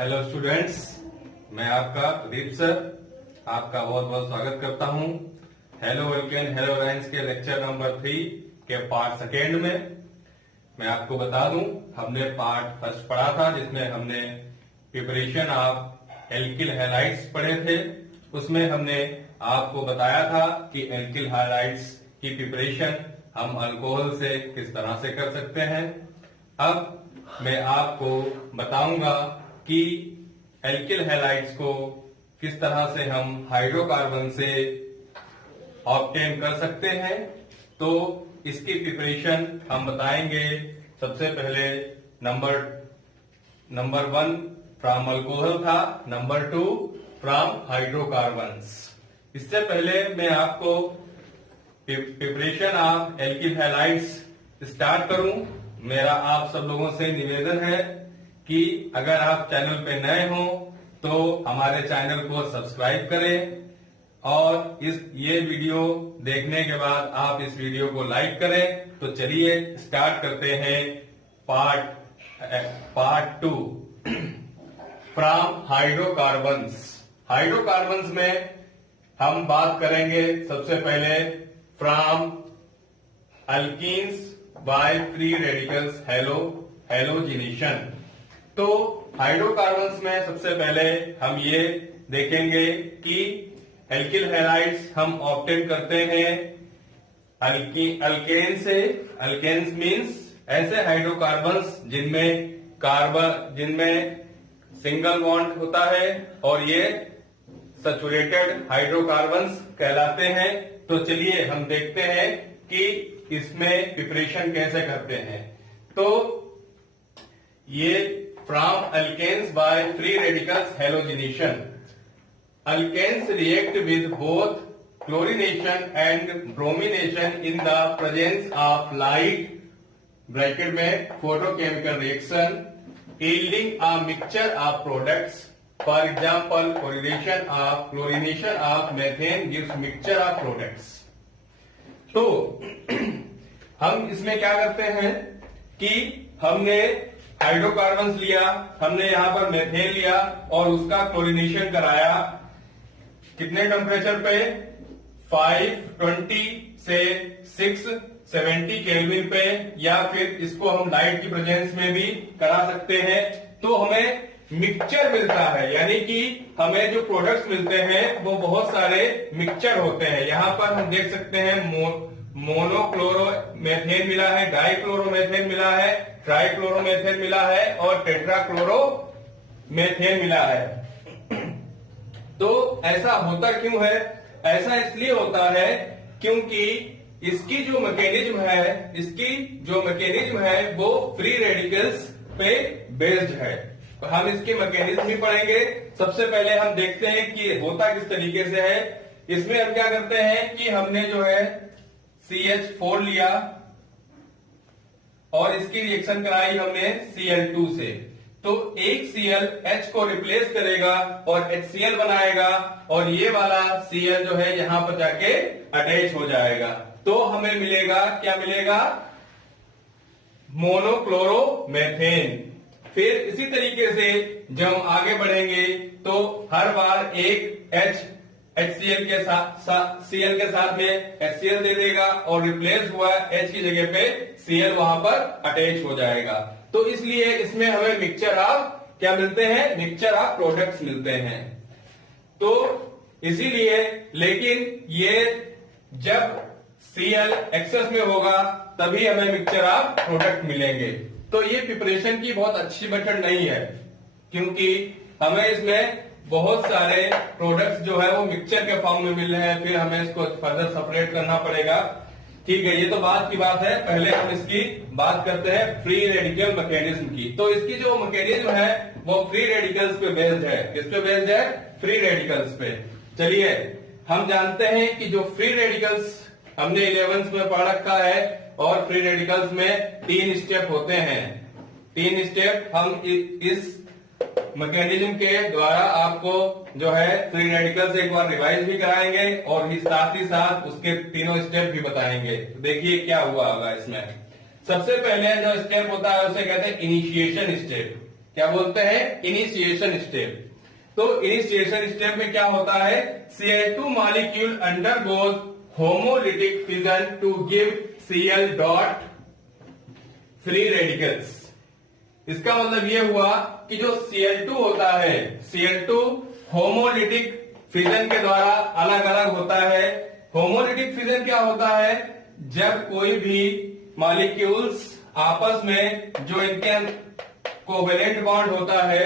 Hello students, मैं आपका Pradeep sir आपका बहुत बहुत स्वागत करता हूं। हेलो एल्केन हेलो एराइन्स के लेक्चर नंबर 3 के पार्ट सेकेंड में। मैं आपको बता दूं, हमने पार्ट फर्स्ट पढ़ा था जिसमें हमने प्रिपरेशन ऑफ एल्किल हैलाइड्स पढ़े थे। उसमें हमने आपको बताया था कि एल्किल हैलाइड्स की प्रिपरेशन हम अल्कोहल से किस तरह से कर सकते हैं। अब मैं आपको बताऊंगा कि एल्किल हैलाइड्स को किस तरह से हम हाइड्रोकार्बन से ऑब्टेन कर सकते हैं। तो इसकी प्रिपरेशन हम बताएंगे। सबसे पहले नंबर 1 फ्रॉम अल्कोहल था, नंबर 2 फ्रॉम हाइड्रोकार्बन्स। इससे पहले मैं आपको preparation of alkyl halides start करूं, मेरा आप सब लोगों से निवेदन है कि अगर आप चैनल पे नए हो तो हमारे चैनल को सब्सक्राइब करें और ये वीडियो देखने के बाद आप इस वीडियो को लाइक करें। तो चलिए स्टार्ट करते हैं पार्ट 2 फ्रॉम हाइड्रोकार्बन्स। हाइड्रोकार्बन्स में हम बात करेंगे सबसे पहले from alkenes bye free radicals halogenation. तो हाइड्रोकार्बन्स में सबसे पहले हम ये देखेंगे कि एल्किल हैलाइड्स हम ऑब्टेन करते हैं अल्केन से। अल्केन्स मीन्स ऐसे हाइड्रोकार्बन्स जिनमें सिंगल बॉन्ड होता है और ये सैचुरेटेड हाइड्रोकार्बन्स कहलाते हैं। तो चलिए हम देखते हैं कि इसमें प्रिपरेशन कैसे करते हैं। तो ये from alkanes by free radicals halogenation. Alkanes react with both chlorination and bromination in the presence of light (bracket में photochemical reaction) yielding a mixture of products. For example, chlorination of methane gives mixture of products. तो हम इसमें क्या करते हैं कि हमने hydrocarbons लिया, हमने यहां पर मेथेन लिया और उसका क्लोरीनेशन कराया। कितने टेम्परेचर पे? 520 से 670 केल्विन पे, या फिर इसको हम लाइट की प्रेजेंस में भी करा सकते हैं। तो हमें मिक्सचर मिलता है, यानी कि हमें जो प्रोडक्ट्स मिलते हैं वो बहुत सारे मिक्सचर होते हैं। यहां पर हम देख सकते हैं मोनोक्लोरोमेथेन मिला है, डाइक्लोरोमेथेन मिला है, ट्राइक्लोरोमेथेन मिला है और टेट्राक्लोरोमेथेन मिला है। तो ऐसा होता क्यों है? ऐसा इसलिए होता है क्योंकि इसकी जो मैकेनिज्म है वो फ्री रेडिकल्स पे बेस्ड है। तो हम इसके मैकेनिज्म भी पढ़ेंगे। सबसे पहले हम देखते हैं कि होता किस तरीके से है। इसमें हम क्या करते हैं कि हमने जो है CH4 लिया और इसकी रिएक्शन कराई हमने Cl2 से। तो एक Cl H को रिप्लेस करेगा और HCl बनाएगा और ये वाला Cl जो है यहां पर जाके अटैच हो जाएगा। तो हमें मिलेगा, क्या मिलेगा? मोनोक्लोरोमेथेन। फिर इसी तरीके से जब हम आगे बढ़ेंगे तो हर बार एक HCl के साथ में HCl दे देगा और रिप्लेस हुआ H की जगह पे Cl वहां पर अटैच हो जाएगा। तो इसलिए इसमें हमें मिक्सचर ऑफ क्या मिलते हैं? मिक्सचर ऑफ प्रोडक्ट्स मिलते हैं। तो इसीलिए, लेकिन ये जब Cl एक्सेस में होगा तभी हमें मिक्सचर ऑफ प्रोडक्ट मिलेंगे। तो ये प्रिपरेशन की बहुत अच्छी मेथड नहीं है, क्योंकि हमें इसमें बहुत सारे प्रोडक्ट्स जो है वो मिक्सचर के फॉर्म में मिल रहे हैं, फिर हमें इसको फर्दर सेपरेट करना पड़ेगा। ठीक है, ये तो बात की बात है। पहले हम इसकी बात करते हैं फ्री रेडिकल मैकेनिज्म की। तो इसकी जो मैकेनिज्म है वो फ्री रेडिकल्स पे बेस्ड है। किस पे बेस्ड है? फ्री रेडिकल्स पे। चलिए हम जानते हैं कि जो फ्री रेडिकल्स हमने 11th में पढ़ रखा है, और फ्री रेडिकल्स में 3 स्टेप होते हैं। 3 स्टेप हम इस मैकेनिज्म के द्वारा आपको जो है फ्री रेडिकल्स एक बार रिवाइज भी कराएंगे और साथ ही साथ उसके तीनों स्टेप भी बताएंगे। तो देखिए क्या हुआ होगा इसमें। सबसे पहले जो स्टेप होता है उसे कहते हैं इनिशिएशन स्टेप। क्या बोलते हैं, इनिशिएशन स्टेप। तो इनिशिएशन स्टेप में क्या होता है, Cl2 molecule undergoes homolytic fission to give Cl dot free radicals. इसका मतलब ये हुआ कि जो Cl2 होता है, Cl2 होमोलिटिक फिजन के द्वारा अलग अलग होता है। होमोलिटिक फिजन क्या होता है, जब कोई भी मॉलिक्यूल्स आपस में जो इनके कोवेलेंट बॉन्ड होता है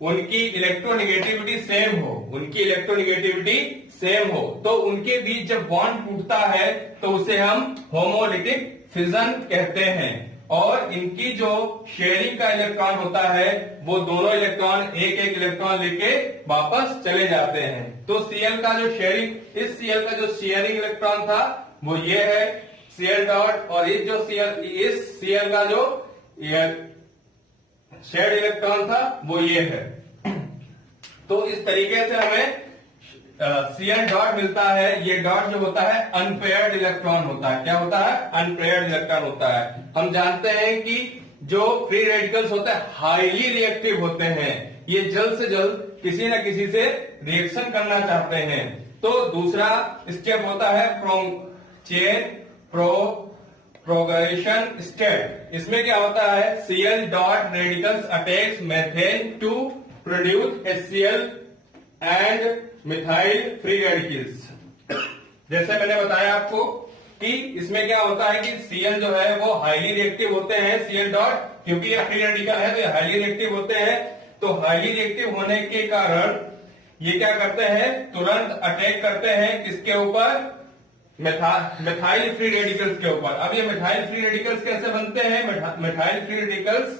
उनकी इलेक्ट्रोनेगेटिविटी सेम हो, उनकी इलेक्ट्रोनेगेटिविटी सेम हो, तो उनके बीच जब बॉन्ड टूटता है तो उसे हम होमोलिटिक फिजन कहते हैं। और इनकी जो शेयरिंग का इलेक्ट्रॉन होता है वो दोनों इलेक्ट्रॉन एक एक इलेक्ट्रॉन लेके वापस चले जाते हैं। तो Cl का जो शेयरिंग, इस Cl का जो शेयरिंग इलेक्ट्रॉन था वो ये है Cl डॉट, और इस Cl का जो शेयर्ड इलेक्ट्रॉन था वो ये है। तो इस तरीके से हमें Cl डॉट मिलता है। ये डॉट जो होता है अनपेयर्ड इलेक्ट्रॉन होता है। क्या होता है, अनपेयर्ड इलेक्ट्रॉन होता है। हम जानते हैं कि जो फ्री रेडिकल्स होते हैं हाईली रिएक्टिव होते हैं, ये जल्द से जल्द किसी न किसी से रिएक्शन करना चाहते हैं। तो दूसरा स्टेप होता है चेन प्रोग्रेशन स्टेप। इसमें क्या होता है, Cl dot radicals attacks methane to produce HCl and methyl free radicals. जैसे मैंने बताया आपको कि इसमें क्या होता है कि Cl जो है वो हाईली रिएक्टिव होते हैं, Cl डॉट, क्योंकि ये फ्री रेडिकल है तो ये हाईली रिएक्टिव होते हैं। तो हाईली रिएक्टिव होने के कारण ये क्या करते हैं, तुरंत अटैक करते हैं किसके ऊपर, मिथाइल फ्री रेडिकल्स के ऊपर। अब ये मिथाइल फ्री रेडिकल्स कैसे बनते हैं, मिथाइल फ्री रेडिकल्स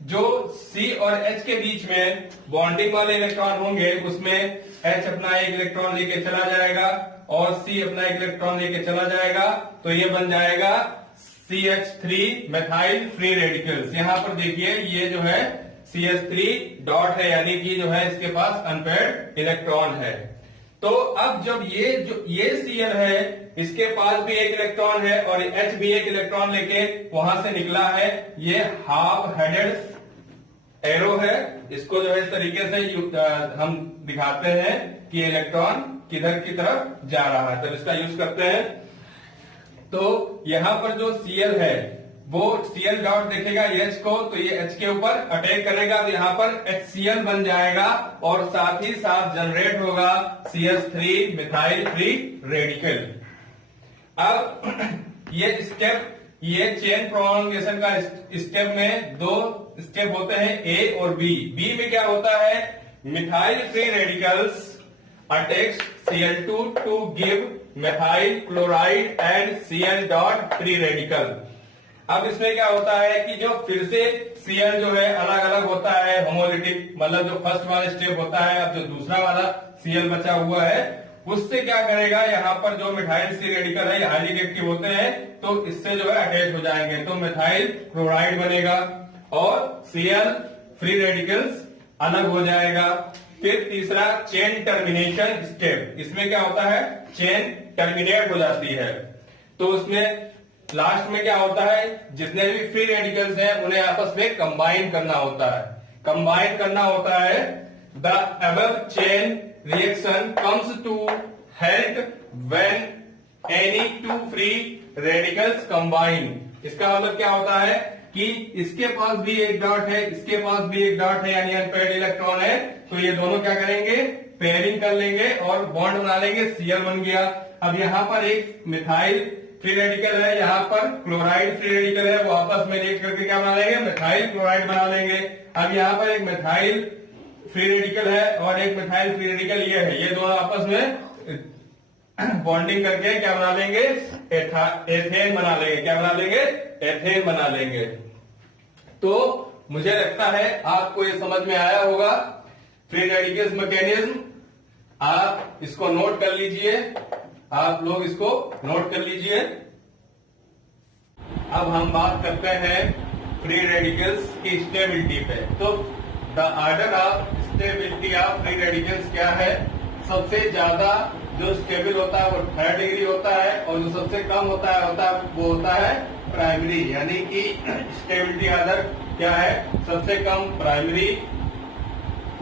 जो C और H के बीच में बॉन्डिंग वाले इलेक्ट्रॉन होंगे उसमें H अपना एक इलेक्ट्रॉन लेके चला जाएगा और C अपना एक इलेक्ट्रॉन लेके चला जाएगा, तो ये बन जाएगा CH3 मेथाइल फ्री रेडिकल्स। यहां पर देखिए ये जो है CH3 डॉट है, यानी कि जो है इसके पास अनपेयर्ड इलेक्ट्रॉन है। तो अब जब ये Cl है इसके पास भी एक इलेक्ट्रॉन है और H भी एक इलेक्ट्रॉन लेके वहां से निकला है, ये हाफ हेडेड एरो है। इसको जो है इस तरीके से हम दिखाते हैं कि इलेक्ट्रॉन किधर की तरफ जा रहा है, तब इसका यूज करते हैं। तो यहां पर जो Cl है वो Cl डॉट देखेगा H को, तो ये H के ऊपर अटैक करेगा, तो यहां पर HCl बन जाएगा और साथ ही साथ जनरेट होगा CH3 मिथाइल फ्री रेडिकल। अब ये चेन प्रोलॉन्गेशन का स्टेप में दो स्टेप होते हैं, A और B। B में क्या होता है, methyl free radicals attacks Cl2 to give methyl chloride and Cl dot free radical. अब इसमें क्या होता है कि जो फिर से Cl जो है अलग अलग होता है होमोलिटिक, मतलब जो फर्स्ट वाला स्टेप होता है, अब जो दूसरा वाला Cl बचा हुआ है उससे क्या करेगा, यहाँ पर जो मिथाइल सी रेडिकल है हाईली रिएक्टिव होते हैं तो इससे जो है अटैच हो जाएंगे, तो मिथाइल क्लोराइड बनेगा और Cl फ्री रेडिकल्स अलग हो जाएगा। फिर तीसरा चेन टर्मिनेशन स्टेप, इसमें क्या होता है, चेन टर्मिनेट हो जाती है, तो उसमें लास्ट में क्या होता है, जितने भी फ्री रेडिकल्स हैं उन्हें आपस में कंबाइन करना होता है। कंबाइन करना होता है, the above chain reaction comes to halt when any two free radicals combine. इसका मतलब क्या होता है कि इसके पास भी एक डॉट है, इसके पास भी एक डॉट है, यानी अनपेयर्ड इलेक्ट्रॉन है, तो ये दोनों क्या करेंगे, पेयरिंग कर लेंगे और बॉन्ड बना लेंगे, Cl बन गया। अब यहाँ पर एक मिथाइल फ्री रेडिकल है, यहाँ पर क्लोराइड फ्री रेडिकल है, वो आपस में रिएक्ट करके क्या बना लेंगे, मिथाइल क्लोराइड बना लेंगे। अब यहाँ पर एक मिथाइल फ्री रेडिकल है और एक मिथाइल फ्री रेडिकल ये है, ये दोनों आपस में बॉन्डिंग करके क्या बना लेंगे, एथेन बना लेंगे। क्या बना लेंगे, एथेन बना लेंगे। तो मुझे लगता है आपको ये समझ में आया होगा फ्री रेडिकल्स मैकेनिज्म। आप इसको नोट कर लीजिए, आप लोग इसको नोट कर लीजिए। अब हम बात करते हैं फ्री रेडिकल्स की स्टेबिलिटी पे। तो the order of stability of free radicals क्या है, सबसे ज्यादा जो स्टेबल होता है वो 3rd डिग्री होता है और जो सबसे कम होता है वो होता है प्राइमरी, यानी कि स्टेबिलिटी ऑर्डर क्या है, सबसे कम प्राइमरी,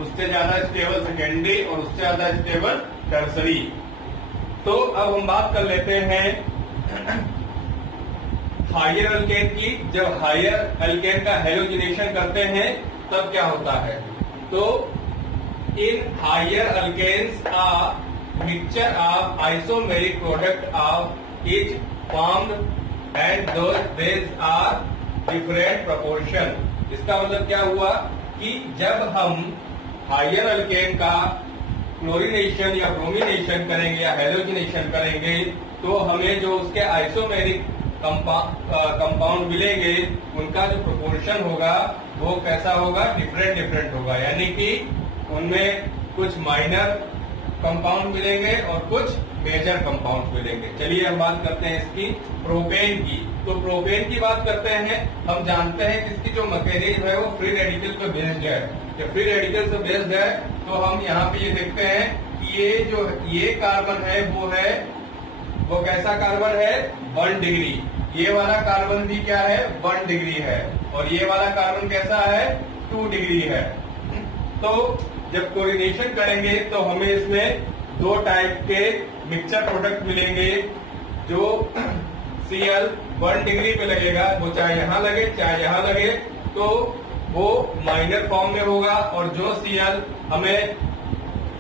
उससे ज्यादा स्टेबल सेकेंडरी और उससे ज्यादा स्टेबल टर्सरी। तो अब हम बात कर लेते हैं हायर अल्केन की। जब हायर अल्केन का हेलोजिनेशन करते हैं तब क्या होता है, तो in higher alkanes are mixture of isomeric product of each formed and those are different proportion. इसका मतलब क्या हुआ कि जब हम हायर अल्केन का क्लोरीनेशन या ब्रोमिनेशन करेंगे या हेलोजिनेशन करेंगे तो हमें जो उसके आइसोमेरिक कंपाउंड मिलेंगे उनका जो प्रोपोर्शन होगा वो कैसा होगा, डिफरेंट होगा। यानी कि उनमें कुछ माइनर कंपाउंड मिलेंगे और कुछ मेजर कंपाउंड मिलेंगे। चलिए हम बात करते हैं इसकी प्रोपेन की। तो प्रोपेन की बात करते हैं, हम जानते हैं कि इसकी जो मैकेनिज्म है वो फ्री रेडिकल पे बेस्ड है। जब फ्री रेडिकल से बेस्ड है तो हम यहाँ पे ये देखते हैं कि ये कार्बन है वो कैसा कार्बन है, 1 डिग्री। ये वाला कार्बन भी क्या है, 1 डिग्री है। और ये वाला कार्बन कैसा है, 2 डिग्री है। तो जब क्लोरीनेशन करेंगे तो हमें इसमें 2 टाइप के मिक्सचर प्रोडक्ट मिलेंगे। जो Cl 1 डिग्री पे लगेगा, वो चाहे यहाँ लगे चाहे यहाँ लगे, तो वो माइनर फॉर्म में होगा। और जो Cl हमें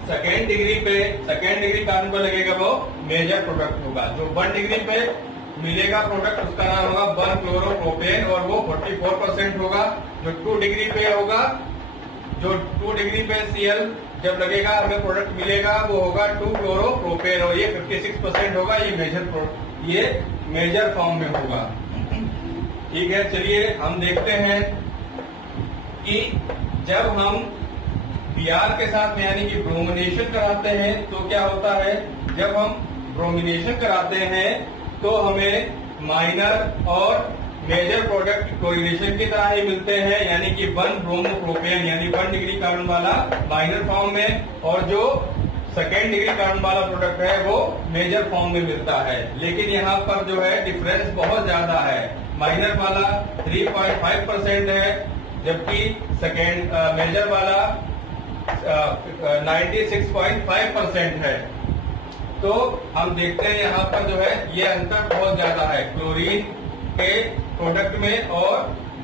सेकेंड डिग्री कार्बन पर लगेगा वो मेजर प्रोडक्ट होगा। जो 1 डिग्री पे मिलेगा प्रोडक्ट उसका नाम होगा 1-क्लोरोप्रोपेन और वो 44% होगा। जो 2 डिग्री पे होगा, जो 2 डिग्री पे Cl जब लगेगा हमें प्रोडक्ट मिलेगा वो होगा 2-क्लोरोप्रोपेन और ये 56% होगा। ये मेजर फॉर्म में होगा। ठीक है, चलिए हम देखते हैं कि जब हम Br के साथ में यानी कि ब्रोमिनेशन कराते हैं तो क्या होता है। जब हम ब्रोमिनेशन कराते हैं तो हमें माइनर और मेजर प्रोडक्ट क्लोरीनेशन की तरह ही मिलते हैं, यानी कि 1-ब्रोमोप्रोपेन यानी 1 डिग्री कार्बन वाला माइनर फॉर्म में, और जो सेकेंड डिग्री कार्बन वाला प्रोडक्ट है वो मेजर फॉर्म में मिलता है। लेकिन यहाँ पर जो है डिफरेंस बहुत ज्यादा है। माइनर वाला 3.5% है जबकि सेकेंड मेजर वाला 96.5% है। तो हम देखते हैं यहाँ पर जो है ये अंतर बहुत ज्यादा है क्लोरीन के प्रोडक्ट में और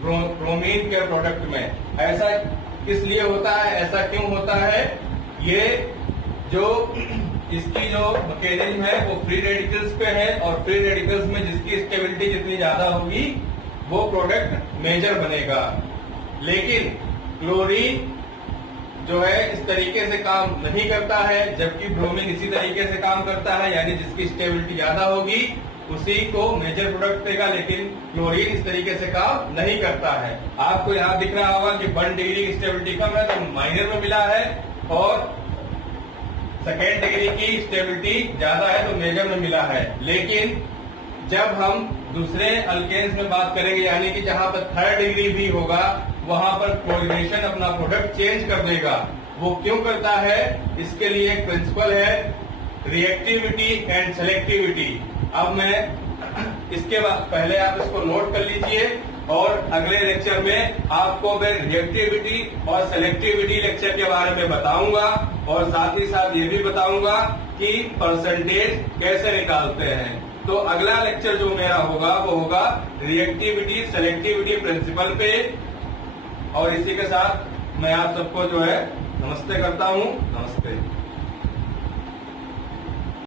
ब्रोमीन के प्रोडक्ट में। ऐसा इसलिए होता है, ऐसा क्यों होता है, ये जो इसकी जो मैकेनिज्म है वो फ्री रेडिकल्स पे है और फ्री रेडिकल्स में जिसकी स्टेबिलिटी जितनी ज्यादा होगी वो प्रोडक्ट मेजर बनेगा। लेकिन क्लोरीन जो है इस तरीके से काम नहीं करता है, जबकि ब्रोमीन इसी तरीके से काम करता है, यानी जिसकी स्टेबिलिटी ज्यादा होगी उसी को मेजर प्रोडक्ट देगा। लेकिन क्लोरीन इस तरीके से काम नहीं करता है। आपको यहाँ दिख रहा होगा कि 1 डिग्री की स्टेबिलिटी कम है तो माइनर में मिला है, और सेकेंड डिग्री की स्टेबिलिटी ज्यादा है तो मेजर में मिला है। लेकिन जब हम दूसरे अल्केन्स में बात करेंगे यानी कि जहां पर 3rd डिग्री भी होगा वहां पर क्लोरीनेशन अपना प्रोडक्ट चेंज कर देगा। वो क्यों करता है, इसके लिए एक प्रिंसिपल है, रिएक्टिविटी एंड सेलेक्टिविटी। अब मैं इसके बाद पहले आप इसको नोट कर लीजिए और अगले लेक्चर में आपको मैं रिएक्टिविटी और सेलेक्टिविटी लेक्चर के बारे में बताऊंगा और साथ ही साथ ये भी बताऊंगा कि परसेंटेज कैसे निकालते हैं। तो अगला लेक्चर जो मेरा होगा वो होगा रिएक्टिविटी सेलेक्टिविटी प्रिंसिपल पे। और इसी के साथ मैं आप सबको जो है नमस्ते करता हूँ। नमस्ते।